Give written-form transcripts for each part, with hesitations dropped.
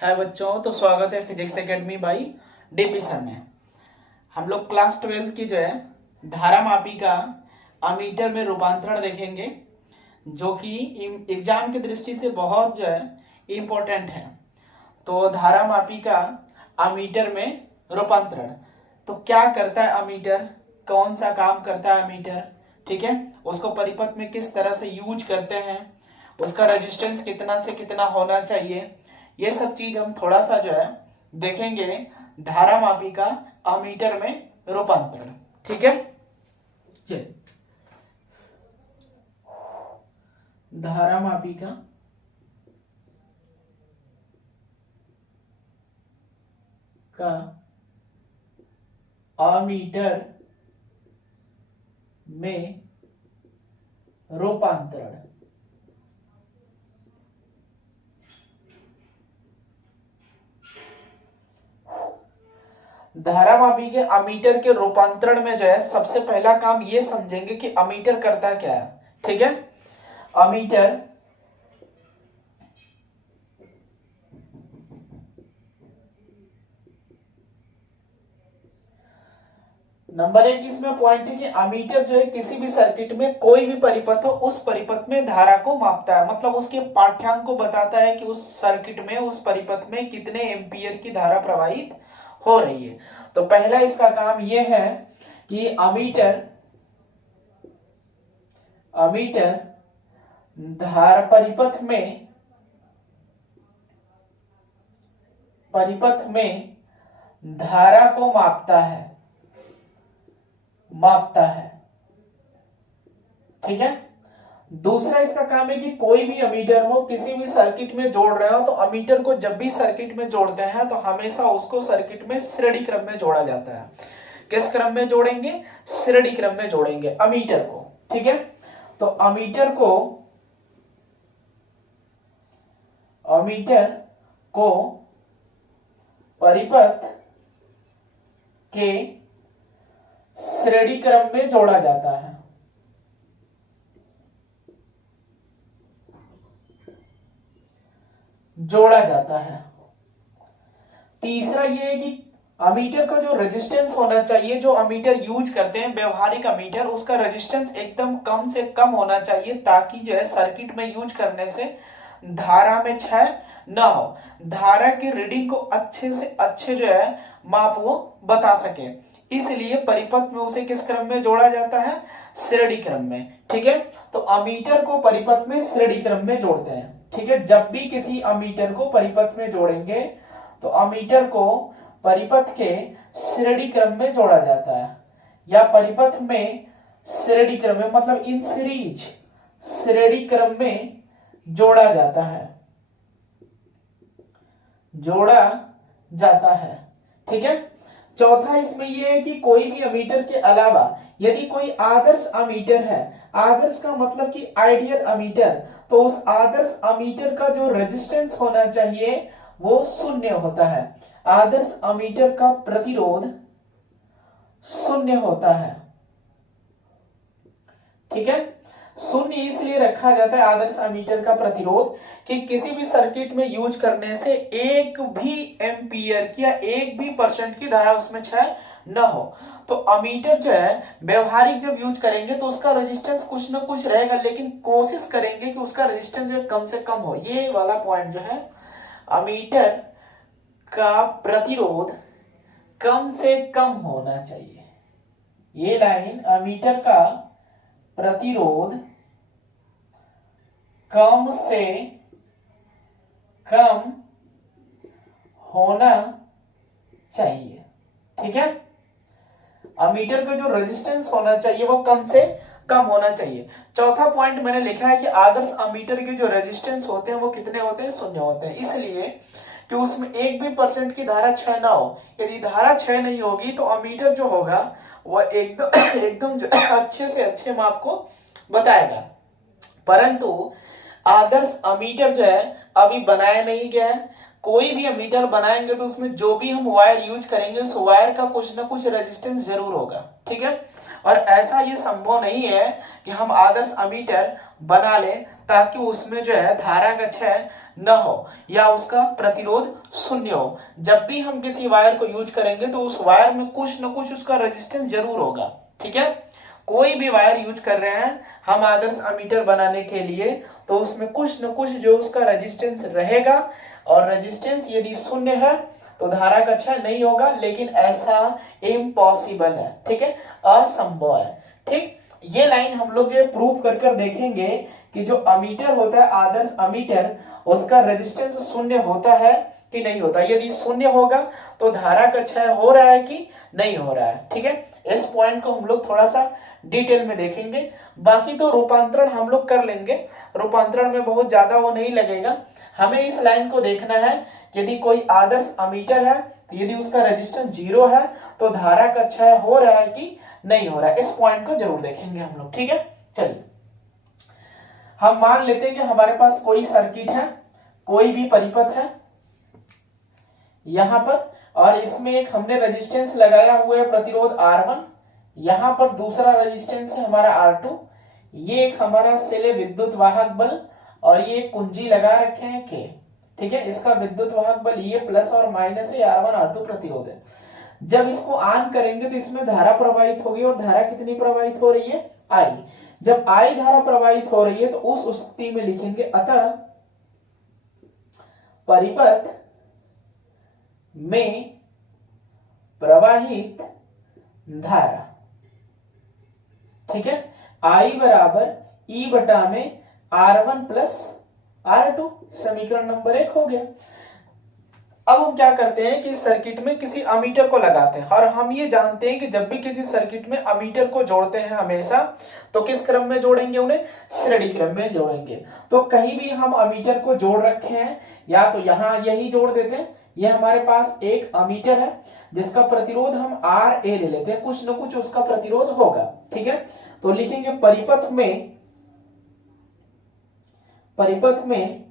है बच्चों, तो स्वागत है physics academy by DP sir में। हम लोग क्लास 12 की जो है धारामापी का अमीटर में रूपांतरण देखेंगे, जो कि एग्जाम की दृष्टि से बहुत जो है इम्पोर्टेंट है। तो धारामापी का अमीटर में रूपांतरण, तो क्या करता है अमीटर, कौन सा काम करता है अमीटर, ठीक है, उसको परिपथ में किस तरह से यूज करते हैं, उसका रेजिस्टेंस कितना से कितना होना चाहिए, ये सब चीज हम थोड़ा सा जो है देखेंगे धारामापी का अमीटर में रूपांतरण। ठीक है, चलिए धारामापी का अमीटर में रूपांतरण। धारामापी के अमीटर के रूपांतरण में जो है सबसे पहला काम ये समझेंगे कि अमीटर करता क्या है। ठीक है, अमीटर नंबर एक इसमें पॉइंट है कि अमीटर जो है किसी भी सर्किट में कोई भी परिपथ हो उस परिपथ में धारा को मापता है, मतलब उसके पाठ्यांक को बताता है कि उस सर्किट में उस परिपथ में कितने एम्पियर की धारा प्रवाहित हो रही है। तो पहला इसका काम यह है कि अमीटर धारा परिपथ में धारा को मापता है। ठीक है, दूसरा इसका काम है कि कोई भी अमीटर हो किसी भी सर्किट में जोड़ रहे हो तो अमीटर को जब भी सर्किट में जोड़ते हैं तो हमेशा उसको सर्किट में श्रेणी क्रम में जोड़ा जाता है। किस क्रम में जोड़ेंगे? श्रेणी क्रम में जोड़ेंगे अमीटर को। ठीक है, तो अमीटर को परिपथ के श्रेणी क्रम में जोड़ा जाता है। तीसरा ये है कि अमीटर का जो रेजिस्टेंस होना चाहिए, जो अमीटर यूज करते हैं व्यवहारिक अमीटर, उसका रेजिस्टेंस एकदम कम से कम होना चाहिए ताकि जो है सर्किट में यूज करने से धारा में क्षय न हो, धारा की रीडिंग को अच्छे से अच्छे जो है माप वो बता सके। इसलिए परिपथ में उसे किस क्रम में जोड़ा जाता है? श्रेणी क्रम में। ठीक है, तो अमीटर को परिपथ में श्रेणी क्रम में जोड़ते हैं। ठीक है, जब भी किसी अमीटर को परिपथ में जोड़ेंगे तो अमीटर को परिपथ के श्रेणी क्रम में जोड़ा जाता है, या परिपथ में श्रेणी क्रम में मतलब इन सीरीज श्रेणी क्रम में जोड़ा जाता है। ठीक है, चौथा इसमें यह है कि कोई भी अमीटर के अलावा यदि कोई आदर्श अमीटर है, आदर्श का मतलब कि आइडियल अमीटर, तो उस आदर्श अमीटर का जो रेजिस्टेंस होना चाहिए वो शून्य होता है। आदर्श अमीटर का प्रतिरोध शून्य होता है। ठीक है, शून्य इसलिए रखा जाता है आदर्श अमीटर का प्रतिरोध कि किसी भी सर्किट में यूज करने से एक भी एम्पियर की या एक भी परसेंट की धारा उसमें क्षय न हो। तो अमीटर जो है व्यवहारिक जब यूज करेंगे तो उसका रेजिस्टेंस कुछ ना कुछ रहेगा, लेकिन कोशिश करेंगे कि उसका रेजिस्टेंस जो कम से कम हो। ये वाला पॉइंट जो है, अमीटर का प्रतिरोध कम से कम होना चाहिए। ये लाइन अमीटर का प्रतिरोध कम से कम होना चाहिए। ठीक है, अमीटर का जो रेजिस्टेंस होना चाहिए वो कम से कम होना चाहिए। चौथा पॉइंट मैंने लिखा है कि आदर्श अमीटर के जो रेजिस्टेंस होते हैं वो कितने होते हैं? शून्य होते हैं, इसलिए कि उसमें एक भी परसेंट की धारा क्षय ना हो। यदि धारा क्षय नहीं होगी तो अमीटर जो होगा वह एकदम जो अच्छे से अच्छे माप को बताएगा। परंतु आदर्श अमीटर जो है अभी बनाया नहीं गया है। कोई भी अमीटर बनाएंगे तो उसमें जो भी हम वायर यूज करेंगे उस वायर का कुछ ना कुछ रेजिस्टेंस जरूर होगा। ठीक है, और ऐसा ये संभव नहीं है कि हम आदर्श अमीटर बना लें ताकि उसमें जो है धारा का क्षय न हो या उसका प्रतिरोध शून्य हो। जब भी हम किसी वायर को यूज करेंगे तो उस वायर में कुछ न कुछ उसका रेजिस्टेंस जरूर होगा। ठीक है, कोई भी वायर यूज कर रहे हैं हम आदर्श अमीटर बनाने के लिए तो उसमें कुछ न कुछ जो उसका रेजिस्टेंस रहेगा, और रेजिस्टेंस यदि शून्य है तो धारा का क्षय नहीं होगा, लेकिन ऐसा इम्पॉसिबल है। ठीक है, असंभव है। ठीक, ये लाइन हम लोग जो प्रूफ कर कर देखेंगे कि जो अमीटर होता है आदर्श अमीटर, उसका रेजिस्टेंस शून्य होता है कि नहीं होता। यदि शून्य होगा तो धारा का क्षय हो रहा है कि नहीं हो रहा है। ठीक है, इस पॉइंट को हम लोग थोड़ा सा डिटेल में देखेंगे। बाकी तो रूपांतरण हम लोग कर लेंगे, रूपांतरण में बहुत ज्यादा वो नहीं लगेगा। हमें इस लाइन को देखना है, यदि कोई आदर्श अमीटर है तो यदि उसका रेजिस्टेंस 0 है तो धारा का क्षय हो रहा है कि नहीं हो रहा है। इस पॉइंट को जरूर देखेंगे हम लोग। ठीक है, चलिए हम मान लेते हैं कि हमारे पास कोई सर्किट है, कोई भी परिपथ है यहां पर, और इसमें एक हमने रेजिस्टेंस लगाया हुआ है प्रतिरोध R1, यहां पर दूसरा रेजिस्टेंस है हमारा R2, ये एक हमारा सेल विद्युत वाहक बल और ये कुंजी लगा रखे हैं K। ठीक है, इसका विद्युत वाहक बल ये प्लस और माइनस है, R1 R2 प्रतिरोध है। जब इसको ऑन करेंगे तो इसमें धारा प्रवाहित होगी, और धारा कितनी प्रवाहित हो रही है? I। जब I धारा प्रवाहित हो रही है तो उस स्थिति में लिखेंगे अतः परिपथ में प्रवाहित धारा। ठीक है, I बराबर E बटा में R1 प्लस R2, समीकरण नंबर 1 हो गया। अब हम क्या करते हैं कि सर्किट में किसी अमीटर को लगाते हैं, और हम ये जानते हैं कि जब भी किसी सर्किट में अमीटर को जोड़ते हैं हमेशा तो किस क्रम में जोड़ेंगे? उन्हें श्रेणी क्रम में जोड़ेंगे। तो कहीं भी हम अमीटर को जोड़ रखे हैं या तो यहाँ यही जोड़ देते हैं, ये हमारे पास एक अमीटर है जिसका प्रतिरोध हम RA ले लेते हैं, कुछ न कुछ उसका प्रतिरोध होगा। ठीक है, तो लिखेंगे परिपथ में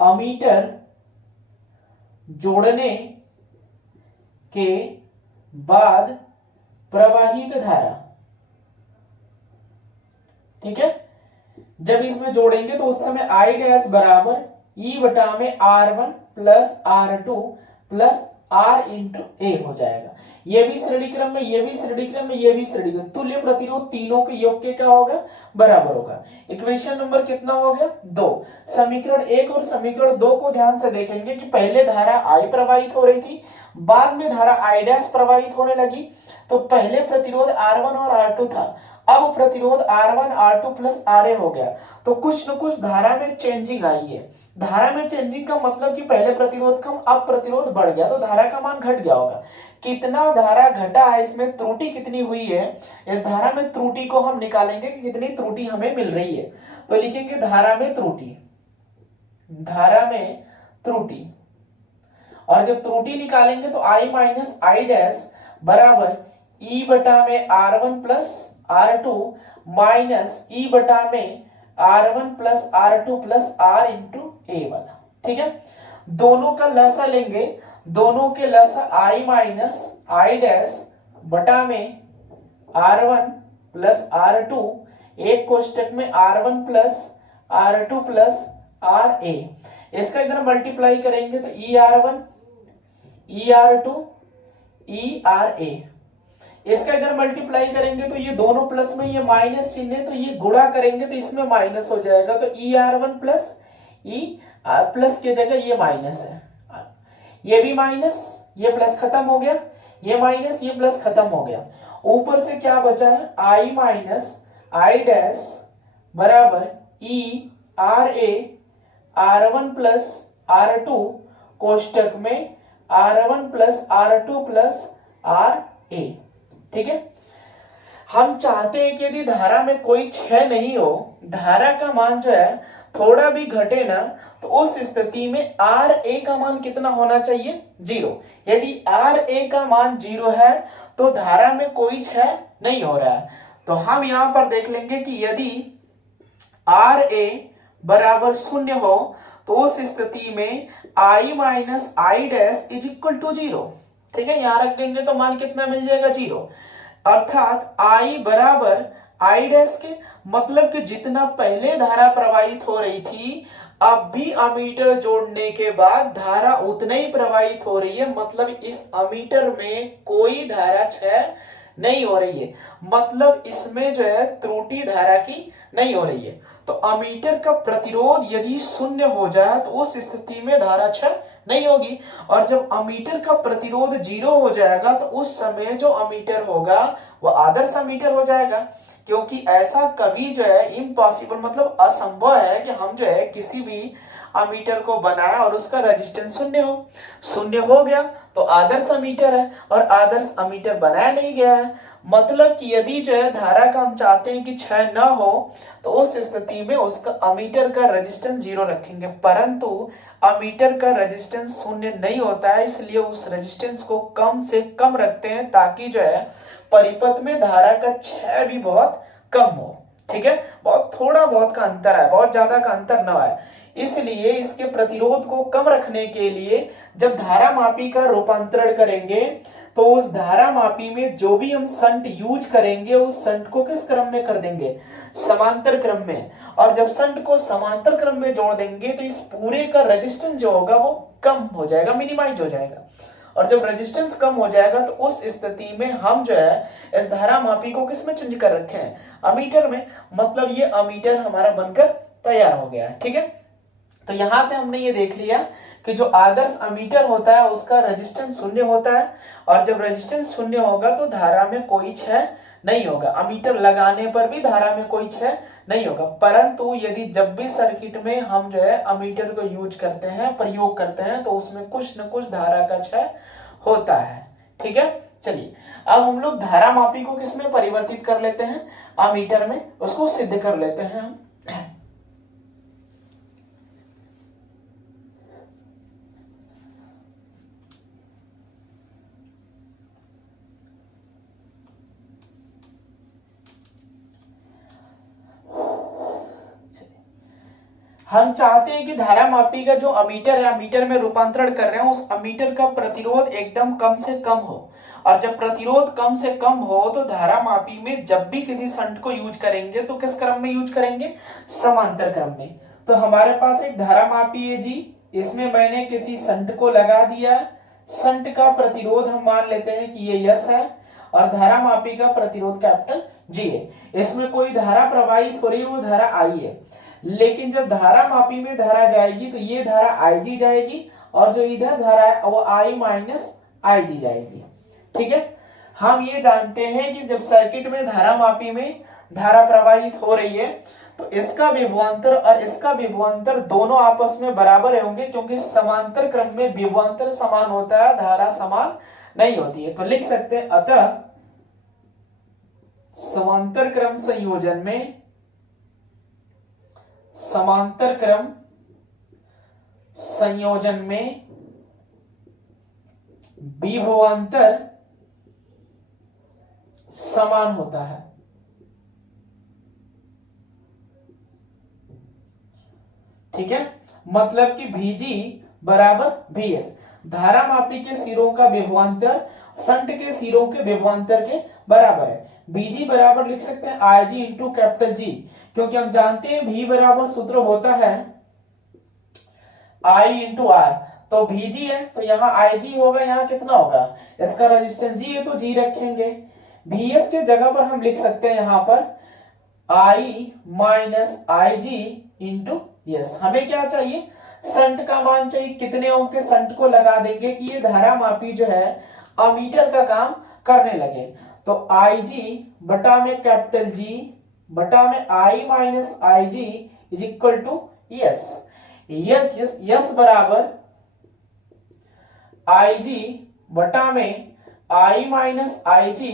अमीटर जोड़ने के बाद प्रवाहित धारा। ठीक है, जब इसमें जोड़ेंगे तो उस समय I डैश बराबर E बटा में R1 plus R2 plus R into A हो जाएगा। ये भी श्रेणी क्रम में, ये भी श्रेणी क्रम में, ये भी श्रेणी क्रम। तुल्य प्रतिरोध तीनों के योग के क्या होगा? बराबर होगा। इक्वेशन नंबर कितना हो गया? 2। समीकरण 1 और समीकरण 2 को ध्यान से देखेंगे कि पहले धारा I प्रवाहित हो रही थी, बाद में धारा I डैश प्रवाहित होने लगी। तो पहले प्रतिरोध R1 और R2 था, अब प्रतिरोध R1 R2 प्लस RA हो गया। तो कुछ न कुछ धारा में चेंजिंग आई है। धारा में चेंजिंग का मतलब कि पहले प्रतिरोध कम, अब प्रतिरोध बढ़ गया, तो धारा का मान घट गया होगा। कितना धारा घटा है, इसमें त्रुटि कितनी हुई है, इस धारा में त्रुटि को हम निकालेंगे कि कितनी त्रुटि हमें मिल रही है। तो लिखेंगे धारा में त्रुटि, धारा में त्रुटि, और जब त्रुटि निकालेंगे तो I माइनस I डैश बराबर E बटा में R1 plus R2 minus E बटा में R1 plus R2 plus R into A वाला। ठीक है, दोनों का लसा लेंगे, दोनों के लसा I माइनस I डैश बटा में R1 प्लस R2, एक कोष्टक में R1 plus R2 plus RA। इसका इधर मल्टीप्लाई करेंगे तो ER1 ER2 ERA। इसका इधर मल्टीप्लाई करेंगे तो ये दोनों प्लस में, ये माइनस चिन्ह है तो ये गुणा करेंगे तो इसमें माइनस हो जाएगा। तो ER1 प्लस ER प्लस की जगह ये माइनस है, ये भी माइनस, ये प्लस खत्म हो गया, ये माइनस, ये प्लस खत्म हो गया। ऊपर से क्या बचा है? I माइनस I डैश बराबर ERA R1 प्लस R2 कोष्टक में R1 plus R2 plus RA। ठीक है, हम चाहते हैं कि यदि धारा में कोई क्षय नहीं हो, धारा का मान जो है थोड़ा भी घटे ना, तो उस स्थिति में RA का मान कितना होना चाहिए? 0। यदि RA का मान 0 है तो धारा में कोई क्षय नहीं हो रहा है। तो हम यहां पर देख लेंगे कि यदि RA बराबर 0 हो तो उस स्थिति में I minus I dash is equal to 0। ठीक है, यहां रख देंगे तो मान कितना मिल जाएगा? 0। अर्थात I बराबर I डैश के, मतलब कि जितना पहले धारा प्रवाहित हो रही थी, अब भी अमीटर जोड़ने के बाद धारा उतना ही प्रवाहित हो रही है। मतलब इस अमीटर में कोई धारा क्षय नहीं हो रही है, मतलब इसमें जो है त्रुटि धारा की नहीं हो रही है। तो अमीटर का प्रतिरोध यदि शून्य हो जाए तो उस स्थिति में धारा क्षय नहीं होगी, और जब अमीटर का प्रतिरोध 0 हो जाएगा तो उस समय जो अमीटर होगा वो आदर्श अमीटर हो जाएगा। क्योंकि ऐसा कभी जो है इम्पॉसिबल, मतलब असंभव है कि हम जो है किसी भी अमीटर को बनाए और उसका रेजिस्टेंस शून्य हो गया तो आदर्श अमीटर है, और आदर्श अमीटर बनाया नहीं गया है। मतलब कि यदि जो है धारा का हम चाहते हैं कि क्षय न हो तो उस स्थिति में उसका अमीटर का रेजिस्टेंस 0 रखेंगे, परंतु अमीटर का रेजिस्टेंस शून्य नहीं होता है, इसलिए उस रेजिस्टेंस को कम से कम रखते हैं ताकि जो है परिपथ में धारा का क्षय भी बहुत कम हो। ठीक है, बहुत थोड़ा बहुत का अंतर है, बहुत ज्यादा का अंतर न आए, इसलिए इसके प्रतिरोध को कम रखने के लिए जब धारा मापी का रूपांतरण करेंगे तो उस धारा मापी में जो भी हम संट यूज करेंगे उस संट को किस क्रम में कर देंगे, समांतर क्रम में। और जब संट को समांतर क्रम में जोड़ देंगे तो इस पूरे का रेजिस्टेंस जो होगा वो कम हो जाएगा, मिनिमाइज हो जाएगा। और जब रेजिस्टेंस कम हो जाएगा तो उस स्थिति में हम जो है इस धारा मापी को किस में चेंज कर रखे हैं, अमीटर में। मतलब ये अमीटर हमारा बनकर तैयार हो गया है। ठीक है, तो यहां से हमने ये देख लिया कि जो आदर्श अमीटर होता है उसका रेजिस्टेंस शून्य होता है, और जब रेजिस्टेंस शून्य होगा तो धारा में कोई क्षय नहीं होगा, अमीटर लगाने पर भी धारा में कोई क्षय नहीं होगा। परंतु यदि जब भी सर्किट में हम जो है अमीटर को यूज करते हैं, प्रयोग करते हैं, तो उसमें कुछ न कुछ धारा का क्षय होता है। ठीक है, चलिए अब हम लोग धारा मापी को किस में परिवर्तित कर लेते हैं, अमीटर में, उसको सिद्ध कर लेते हैं हम। हम चाहते हैं कि धारा मापी का जो अमीटर है, अमीटर में रूपांतरण कर रहे हैं, उस अमीटर का प्रतिरोध एकदम कम से कम हो, और जब प्रतिरोध कम से कम हो तो धारा मापी में जब भी किसी संट को यूज करेंगे तो किस क्रम में यूज करेंगे, समांतर क्रम में। तो हमारे पास एक धारा मापी है जी, इसमें मैंने किसी संट को लगा दिया, संट का प्रतिरोध हम मान लेते हैं कि ये यस है, और धारा मापी का प्रतिरोध कैपिटल जी है। इसमें कोई धारा प्रवाहित हो रही है, वो धारा आई है, लेकिन जब धारा मापी में धारा जाएगी तो ये धारा IG जाएगी, और जो इधर धारा है वो I माइनस IG जाएगी। ठीक है, हम ये जानते हैं कि जब सर्किट में धारा मापी में धारा प्रवाहित हो रही है तो इसका विभवांतर और इसका विभवांतर दोनों आपस में बराबर होंगे, क्योंकि समांतर क्रम में विभवांतर समान होता है, धारा समान नहीं होती है। तो लिख सकते हैं अतः समांतर क्रम संयोजन में, समांतर क्रम संयोजन में विभवांतर समान होता है। ठीक है, मतलब कि VG बराबर VS, धारा मापी के सिरों का विभवांतर संट के सिरों के विभवांतर के बराबर है। VG बराबर लिख सकते हैं IG इंटू कैपिटल G, क्योंकि हम जानते हैं V बराबर सूत्र होता है I इंटू R, तो VG है तो यहाँ IG होगा, यहाँ कितना होगा, इसका रेजिस्टेंस G है तो G रखेंगे। VS के जगह पर हम लिख सकते हैं यहाँ पर I minus IG into yes. हमें क्या चाहिए, संट का मान चाहिए, कितने ओम के संट को लगा देंगे कि ये धारा मापी जो है अमीटर का काम करने लगे। तो IG बटा में कैपिटल G बटा में I minus IG is equal to yes. Yes yes yes बराबर IG बटा में I minus IG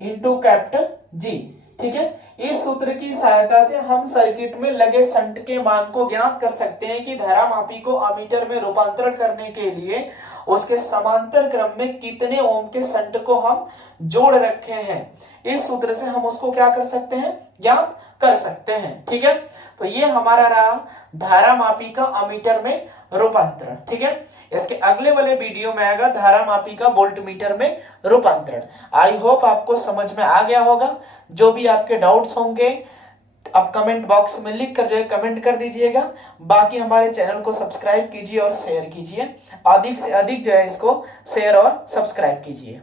into capital G। ठीक है, इस सूत्र की सहायता से हम सर्किट में लगे संट के मान को ज्ञात कर सकते हैं कि धारा मापी को अमीटर में रूपांतरण करने के लिए उसके समांतर क्रम में कितने ओम के संट को हम जोड़ रखे हैं। इस सूत्र से हम उसको क्या कर सकते हैं, ज्ञात कर सकते हैं। ठीक है, तो ये हमारा रहा धारा मापी का अमीटर में रूपांतरण। ठीक है, इसके अगले वाले वीडियो में आएगा धारा मापी का वोल्टमीटर में रूपांतरण। आई होप आपको समझ में आ गया होगा। जो भी आपके डाउट्स होंगे आप कमेंट बॉक्स में लिख कर जो है कमेंट कर दीजिएगा। बाकी हमारे चैनल को सब्सक्राइब कीजिए और शेयर कीजिए, अधिक से अधिक जो है इसको शेयर और सब्सक्राइब कीजिए।